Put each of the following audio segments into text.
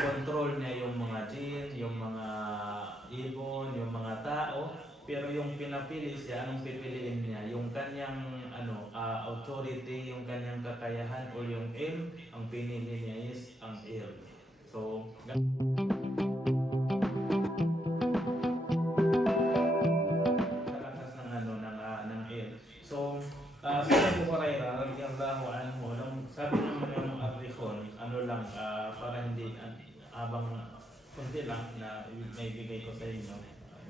kinokontrol niya yung mga jinn, yung mga ibon, yung mga tao. Pero yung pinapili siya, anong pipiliin niya? Yung kanyang authority, yung kanyang kakayahan o yung aim, ang pinili niya is ang air. So, kalakas ng ng air. So, si Abu Hurairah radhiyallahu anhu, sabi naman ng Arrikon, para hindi abang kunti lang na naibigay ko sa inyo,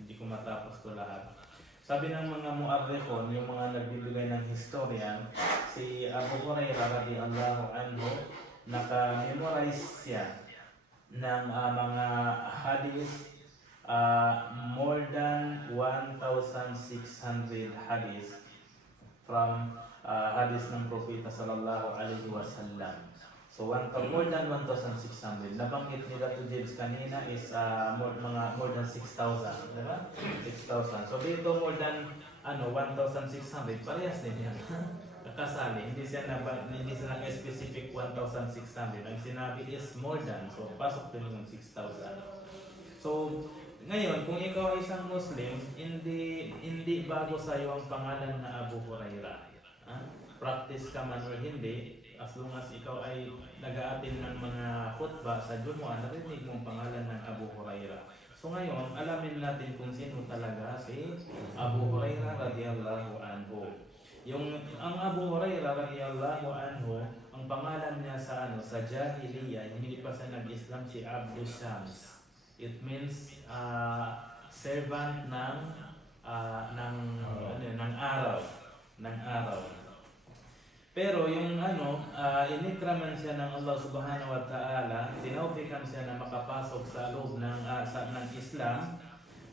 hindi ko matapos to lahat. Sabi ng mga mu'arrikhon, yung mga nagbibigay ng historian, si Abu Hurairah radhiyallahu anhu, naka-memorize siya ng mga hadith, more than 1,600 hadith from hadith ng Propeta sallallahu alaihi wasallam. So more than 1,600. Nabanggit nila to James kanina is more than 6,000, di ba? 6,000. So dito more than 1,600, parehas din yan. Kasali, hindi siya nag-specific 1,600. Ang sinabi is more than, so pasok din yung 6,000. So ngayon, kung ikaw ay isang Muslim, hindi bago sa iyo ang pangalan na Abu Hurairah. Practice ka man o hindi, as long as ikaw ay nag-aatin ng mga khutbah sa Jumu'ah, narinig mong pangalan ng Abu Hurairah. So ngayon, alamin natin kung sino talaga si Abu Hurairah radhiyallahu anhu. Ang Abu Hurairah radhiyallahu anhu, ang pangalan niya sa Jahiliyyah, hindi pa siya nag-Islam, si Abdul Shams. It means servant ng araw. Pero yung inikraman siya ng Allah subhanahu wa ta'ala, tinawfikan siya na makapasok sa loob ng Islam,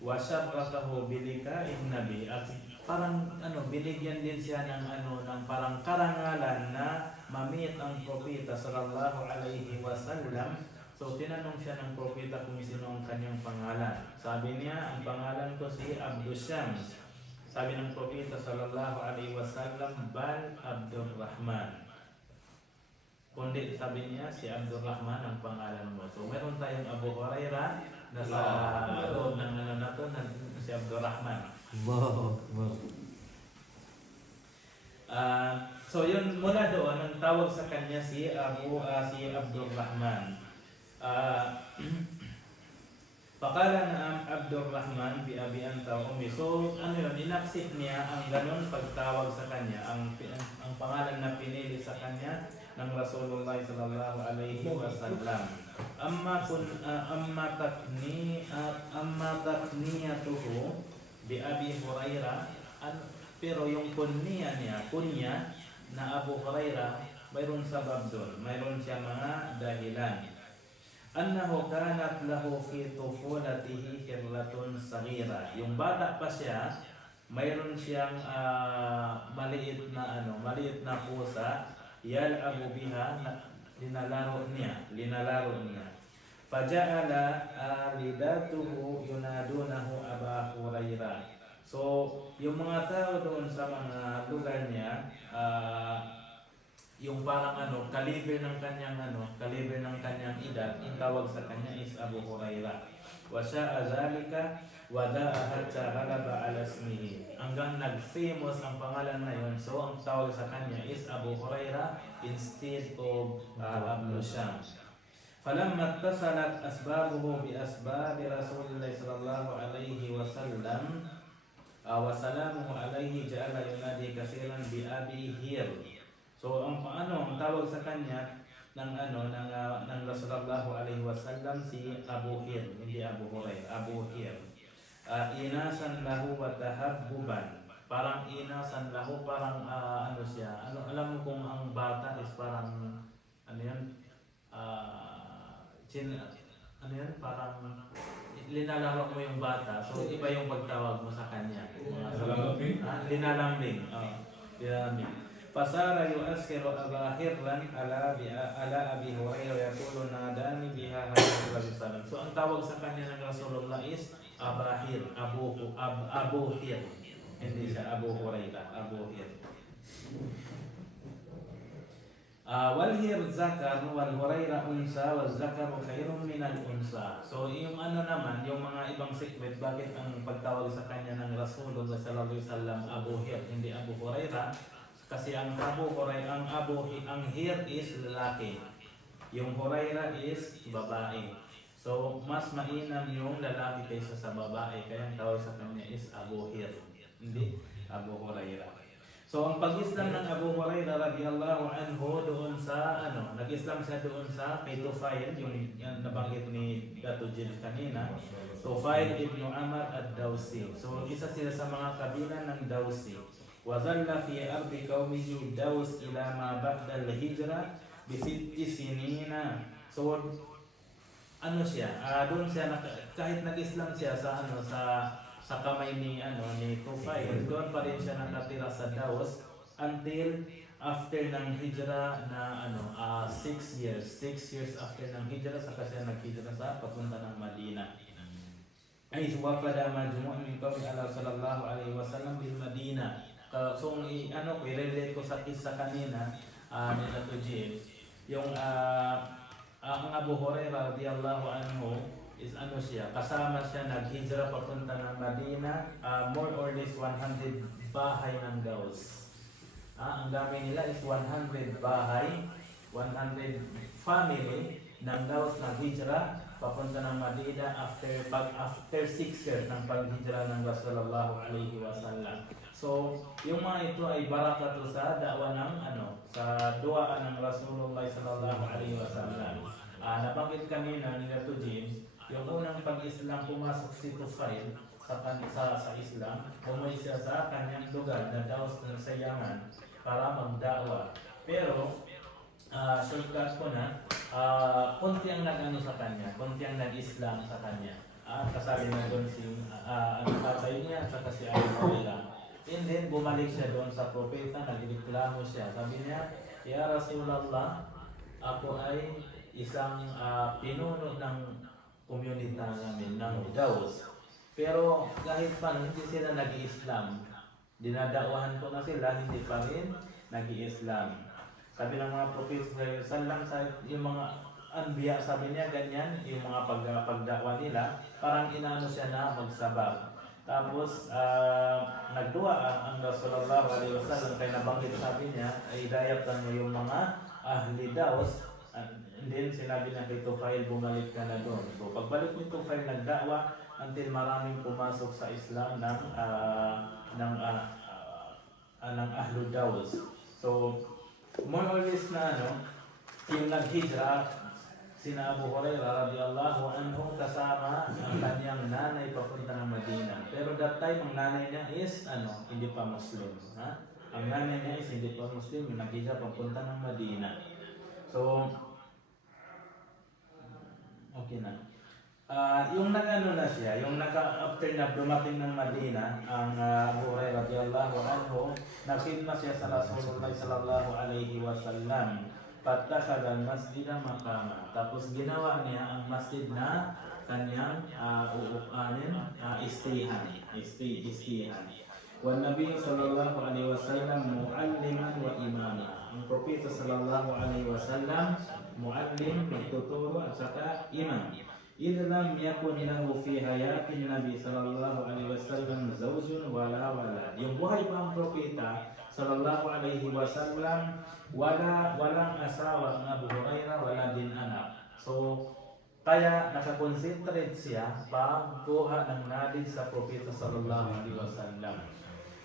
wa syarrafahu bilika'in nabi, at parang binigyan din siya ng parang karangalan na ma-meet ang propeta sallallahu alaihi wasallam. So tinanong siya ng propeta kung sino ang kanyang pangalan. Sabi niya, ang pangalan ko si Abdul Shams. Sabi ng propeta sallallahu alaihi wasallam, bal Abdurrahman. Kundi sabi niya, si Abdurrahman ang pangalan mo. So meron tayong Abu Hurairah na sa loob ng si Abdurrahman. Wow. So yun, mula doon, ang tawag sa kanya si Abdurrahman. Pakala na Abdurrahman bi abi anta ummi. So inaccept niya ang ganun pagtawag sa kanya, ang pangalan na pinili sa kanya ng Rasulullah sallallahu alaihi wasallam. Amma takniyatuhu bi Abi Hurairah, pero yung kunya na Abu Hurairah, mayroon sabab doon, mayroon siya mga dahilan. Annahu kanat lahu fi tufulatihi hirlatun saghira. Yung bata pa siya, mayroon siyang maliit na pusa, yal'abu biha, linalaro niya. Faja'ala alidatuhu yunadunahu Aba Hurairah. So, yung mga tao doon sa mga lugar niya, yung parang kaliber ng kanyang edad, ang tawag sa kanya is Abu Hurairah. Wa sha'a zalika wa da'a hatta ghalaba ala ismihi. Hanggang nag-famous ang pangalan na yun, so ang tawag sa kanya is Abu Hurairah instead of Abdul Shams. Falamma ittasalat asbabuhu bi asbabi Rasulillah sallallahu alaihi wasallam wa salamuhu alaihi ja'ala yunadi katsiran bi Abi Hir. So ang tawag sa kanya ng Rasulullah alaihi wasallam si Abu Hir, hindi Abu Hurairah, Abu Hir. Inasan lahu wa tahabbuban. Parang inasan lahu, parang siya. Alam mo kung ang bata is parang parang linalaro mo yung bata. So iba yung pagtawag mo sa kanya. Linalambing. Linalambing. Fasara yu'askiru Aba Hirlan ala Abi Hurairah yaqulu nadani biha Rasulullah sallallahu alaihi wasallam. So ang tawag sa kanya ng Rasulullah is Aba Hir, Abu Hir. Hindi siya Abu Hurairah, Abu Hir. Walhir zakar wal hurayra unsa wal zakaru khairun min al unsa. So yung ano naman, yung mga ibang secret, bakit ang pagtawag sa kanya ng Rasulullah sallallahu alaihi wasallam Abu Hir, hindi Abu Huraira? Kasi ang Abu Huraira, ang Hir is lalaki. Yung Huraira is babae. So mas mainam yung lalaki kaysa sa babae, kaya ang tawag sa kanya is Abu Hir, hindi Abu Huraira. So ang pag-Islam ng Abu Hurairah radhiyallahu anhu doon sa nag-Islam siya doon sa kay Tufail, yung nabanggit ni Dato Jill kanina, Tufail ibn Amr ad-Dawsi. So isa sila sa mga kabila ng Dawsi. Wa dhalla fi ardi qaumihi Daws ila ma ba'da al-hijra bi 6 sinina. So siya, doon siya kahit nag-Islam siya sa kamay ni Tufail, doon pa rin siya nakatira sa Daos until after ng hijra na 6 years. 6 years after ng hijra, saka siya nag-hijra sa papunta ng Madina. Ay wafada majmu' min qawmi Allah sallallahu alaihi wasallam bil Madina. So i-relate ko sa isa kanina ni Dato Jim, yung ang Abu Hurairah radhiyallahu anhu is siya, kasama siya naghijra papunta ng Madina, more or less 100 bahay ng Daos. Ang dami nila is 100 bahay, 100 family ng Daos naghijra papunta ng Madina after 6 years ng paghijra ng Rasulullah alaihi wasallam. So, yung mga ito ay baraka to sa da'wa ng sa duwaan ng Rasulullah sallallahu alaihi wasallam. Nabanggit kanina ni Dato James, yung unang pag-Islam, pumasok si Tufail sa Islam, umuwi siya sa kanyang lugar na Daos sa Yaman para magdawa. Pero, shortcut ko na, konti ang sa kanya, konti ang nag-Islam sa kanya. Kasali na doon ang tatay niya, saka si Ayyub. And then, bumalik siya doon sa propeta, nagreklamo siya. Sabi niya, Ya Rasulallah, ako ay isang pinuno ng community namin ng Daos. Pero kahit pa hindi sila nag-i-Islam, dinadawahan ko na sila, hindi pa rin nag-i-Islam. Sabi ng mga prophet sallam, yung mga anbiya, sabi niya ganyan, yung mga pagdakwa nila, parang inaano siya na magsabab. Tapos nagdua ang Rasulullah alaihi wasallam, kaya nabanggit sabi niya, ay dayatan mo yung mga ahli Daos. And then sinabi na kay Tufail, bumalik ka na doon. So pagbalik ni Tufail, nagdawa until maraming pumasok sa Islam ng Ahlu Daws. So more or less na yung naghijra sina Abu Hurairah radhiyallahu anhu kasama ang kanyang nanay papunta ng Madina. Pero that time ang nanay niya is hindi pa Muslim. Ang nanay niya is hindi pa Muslim, yung naghijra papunta ng Madina. So okay na. Yung na siya, yung after na dumating ng Madina, ang Abu Hurairah radhiyallahu anhu, nakidma siya sa Rasulullah sallallahu alaihi wasallam. Pattakhadha al-masjida maqama. Tapos ginawa niya ang masjid na kanyang istihan. Wan Nabi sallallahu alaihi wasallam mualliman wa imama. Ang propeta sallallahu alaihi wasallam muallim, nagtuturo at saka imam. Idh lam yakun lahu fi hayatin Nabi sallallahu alaihi wasallam zawjun wala walad. Yung buhay pa ang propeta sallallahu alaihi wasallam, walang asawa ang Abu Hurairah, wala din anak. So kaya nakakonsentrate siya pagkuha ng knowledge sa propeta sallallahu alaihi wasallam.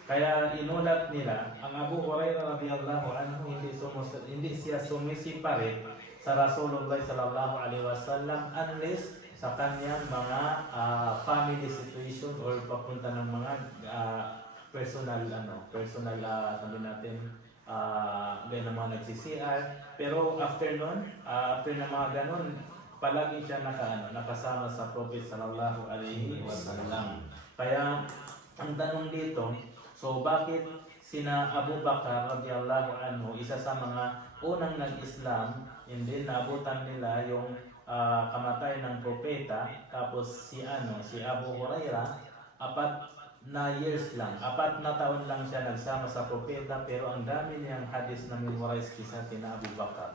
Kaya inulat nila, ang Abu Hurairah radhiyallahu anhu hindi siya sumisipare sa Rasulullah sallallahu alaihi wasallam unless sa kanyang mga family situation or papunta ng mga personal sabi natin gaya ng mga nagsi-CR. Pero after ng mga ganun, palagi siya nakasama sa Prophet sallallahu alaihi wasallam. Kaya ang tanong dito, so bakit sina Abu Bakar radhiyallahu anhu, isa sa mga unang nag-Islam, hindi naabutan nila yung kamatay ng propeta, tapos si Abu Hurairah, na years lang. 4 na taon lang siya nagsama sa propeta, pero ang dami niyang hadis na memorize kisa kina Abu Bakar.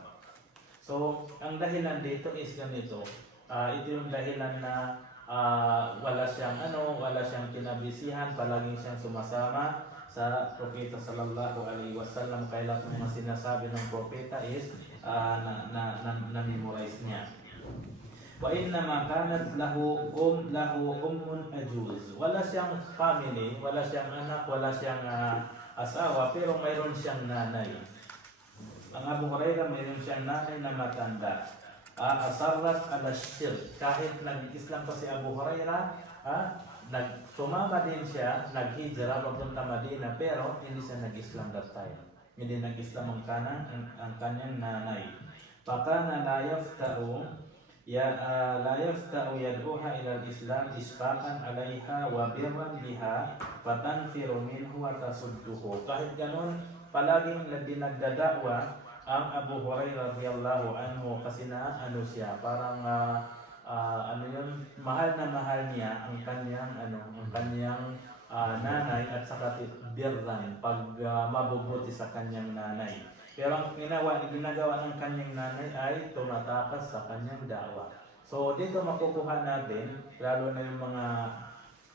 So, ang dahilan dito is ganito. Ito yung dahilan na wala siyang kinabisihan, palaging siyang sumasama sa propeta sallallahu alaihi wasallam. Kaya lahat ng mga sinasabi ng propeta is na-memorize niya. Wa innama kanat lahu ummun ajuz. Wala siyang family, wala siyang anak, wala siyang asawa, pero mayroon siyang nanay. Ang Abu Hurairah mayroon siyang nanay na matanda. Asarrat ala shirk. Kahit nag-Islam pa si Abu Hurairah, sumama din siya, naghijra papunta Madina, pero hindi siya nag-Islam that time. Hindi nag-Islam ang kanyang nanay. Fakana la yafta'u yad'uha ila al-Islam isfaqan 'alayha wa birran biha fatanfiru minhu wa tasudduhu. Kahit ganun, palaging dinagdadakwa ang Abu Hurairah radhiyallahu anhu kasi siya, parang mahal na mahal niya ang kanyang nanay at saka birran, pag mabubuti sa kanyang nanay. Pero ang ginagawa ng kanyang nanay ay tumatakas sa kanyang da'wa. So dito makukuha natin, lalo na yung mga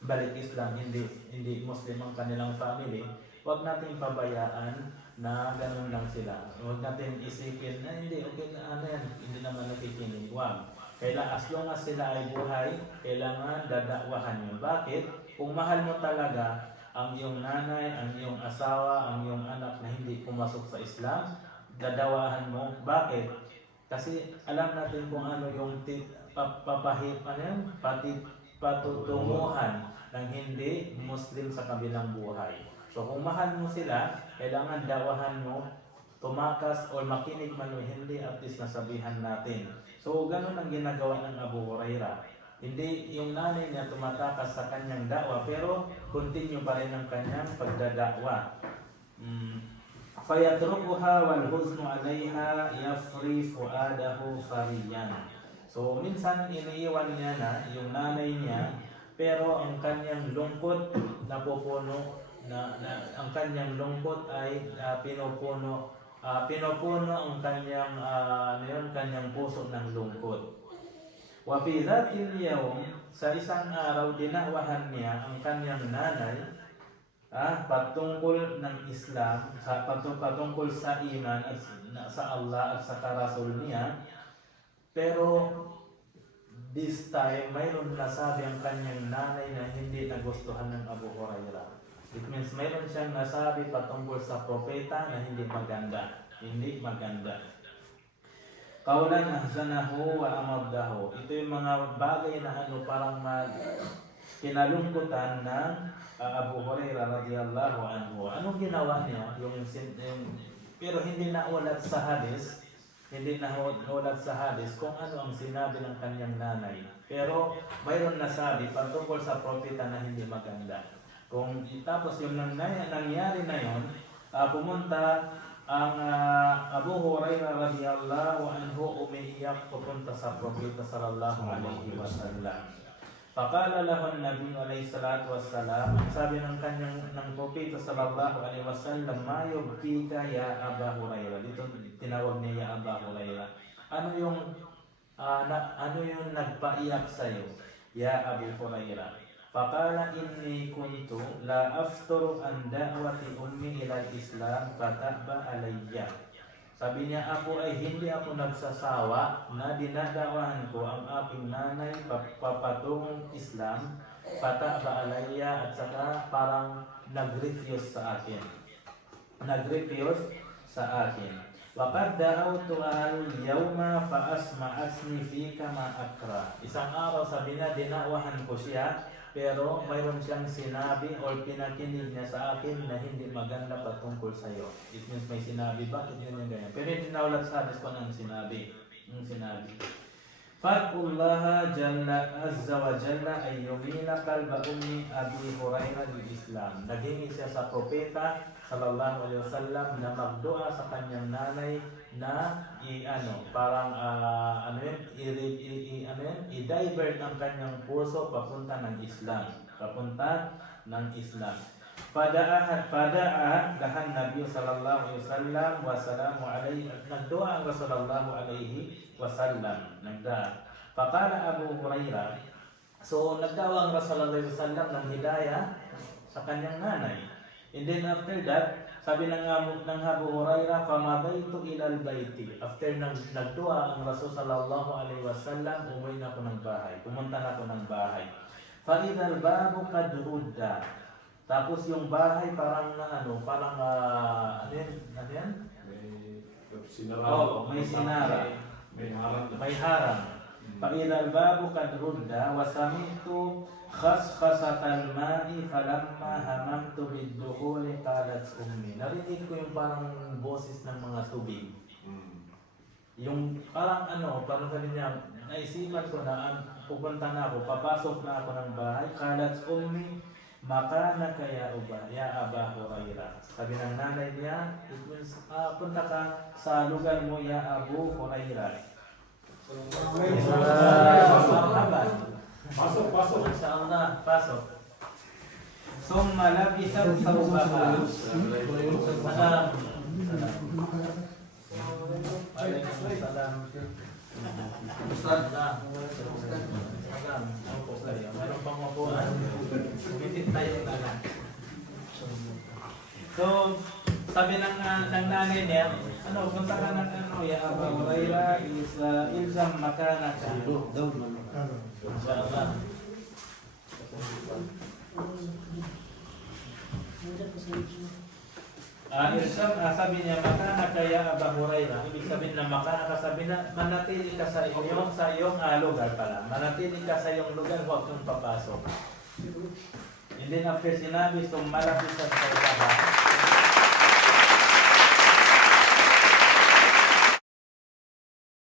balik Islam, hindi Muslim ang kanilang family, huwag natin pabayaan na ganun lang sila. Huwag natin isipin na hindi, okay na yan, hindi naman nakikinig. Huwag. Kailangan, as long as sila ay buhay, kailangan dadakwahan yun. Bakit? Kung mahal mo talaga ang iyong nanay, ang iyong asawa, ang iyong anak na hindi pumasok sa Islam, dadawahan mo. Bakit? Kasi alam natin kung ano yung patutunguhan ng hindi Muslim sa kabilang buhay. So kung mahal mo sila, kailangan dawahan mo, tumakas o makinig man o hindi, at least nasabihan natin. So ganun ang ginagawa ng Abu Hurairah. Hindi yung nanay niya tumatakas sa kanyang da'wa, pero continue pa rin ang kanyang pagdada'wa. Fayatrukuha wal huznu 'alayha yafri fuadahu fariyan. So minsan iniiwan niya na yung nanay niya, pero ang kanyang lungkot napupuno ang kanyang lungkot ay pinupuno ang kanyang puso ng lungkot. Wa fi dhatil yawm, sa isang araw dinawahan niya ang kanyang nanay patungkol ng Islam, patungkol sa iman at sa Allah at sa Rasul niya. Pero this time mayroon nasabi ang kanyang nanay na hindi nagustuhan ng Abu Hurairah. It means mayroon siyang nasabi patungkol sa propeta na hindi maganda. Kaulan ahzanahu wa amaddahu. Ito yung mga bagay na parang kinalungkutan ng Abu Hurairah radhiyallahu anhu. Anong ginawa niya? Pero hindi naulat sa hadis. Hindi naulat sa hadis kung ano ang sinabi ng kanyang nanay. Pero mayroon nasabi patungkol sa propeta na hindi maganda. Tapos yung nangyari na yun, pumunta ang Abu Hurairah radhiyallahu anhu, umiiyak papunta sa propeta sallallahu alaihi wasallam. Faqala lahu an-nabi alaihi salatu wassalam, sabi ng propeta sallallahu alaihi wasallam, ma yubkika ya Abu Hurairah. Dito tinawag niya ya Abu Hurairah. Ano yung nagpaiyak sa iyo, ya Abu Hurairah? Faqala inni kuntu la afturu an da'wati ummi ila al-Islam fataba alayya. Sabi niya, ako ay hindi ako nagsasawa na dinadawahan ko ang aking nanay papatungong Islam, fataba alayya, at saka parang nag-refuse sa akin. Waqad da'awtu al-yawma fa asma'asni fika ma akra. Isang araw sabi niya, dinawahan ko siya, pero mayroon siyang sinabi o pinakinig niya sa akin na hindi maganda patungkol sa iyo. It means may sinabi, bakit yun yung ganyan? Pero hindi naulat sa hadis ko ng sinabi. Fad'ullaha jalla azza wa jalla ay yumila kalba ummi Abi Hurairah lil Islam. Naghingi siya sa propeta sallallahu alaihi wasallam na magdua sa kanyang nanay na i-divert ang kanyang puso papunta ng Islam, Pada'ah lahan Nabi sallallahu alaihi wasallam wa salamu alaihi, nagdua ang sallallahu alaihi wasallam, nagdua. Faqala Abu Hurairah, so nagdawa ang sallallahu alaihi wasallam ng hidayah sa kanyang nanay. And then after that, sabi ng Abu Hurairah, famadaitu ilal baiti. After nagdua ang Rasul sallallahu alaihi wasallam, umuwi na ako ng bahay, pumunta na ako ng bahay. Fa idal babu qad rudda. Tapos yung bahay parang ano yan? May sinara. May harang. Pa'idal babu kad rudda wa sami'tu khaskhasatal ma'i falamma hamamtu bid-dukhuli qalat ummi. Narinig ko yung parang boses ng mga tubig. Yung parang sabi niya, naisipan ko na pupunta na ako, papasok na ako ng bahay. Qalat ummi, makana kaya ya Aba Hurairah. Sabi ng nanay niya, it means, punta ka sa lugar mo, ya Abu Hurairah. Pasok. Insyaallah, pasok. Summa labisat thawbaha. Salam. Waalaikumsalam. Ustaz. Meron pang mabuhan. Umitit tayo na. So, sabi ng nanay niya, punta ka ng ya Aba Hurairah, is ilzam makanaka. Insyaallah. Sabi niya, makanaka ya Aba Hurairah. Ibig sabihin na makanaka, sabi na manatili ka sa iyong lugar pala. Manatili ka sa iyong lugar, huwag kang papasok. And then after sinabi, so malapit sa bahay.